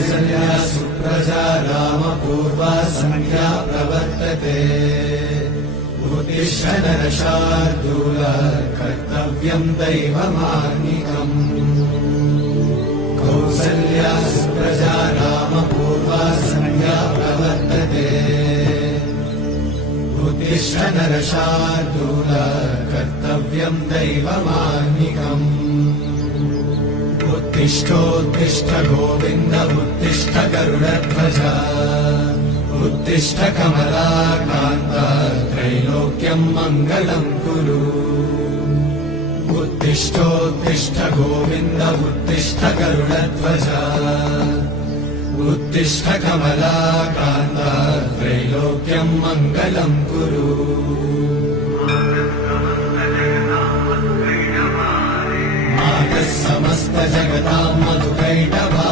कौसल्या सुप्रजा रामपूर्वा सन्ध्या प्रवर्तते उत्तिष्ठ नरशार्दूल कर्तव्यं दैवमान्निकम् कौसल्या सुप्रजा रामपूर्वा सन्ध्या प्रवर्तते उत्तिष्ठ नरशार्दूल कर्तव्यं दैवमान्निकम् उत्तिष्ठोत्तिष्ठ गोविन्द उत्तिष्ठ गरुडध्वज उत्तिष्ठ कमलाकान्त त्रैलोक्यं मङ्गलं कुरु उत्तिष्ठोत्तिष्ठ गोविन्द उत्तिष्ठ गरुडध्वज उत्तिष्ठ कमलाकान्त त्रैलोक्यं मङ्गलं कुरु समस्त जगतां मधुकैटभा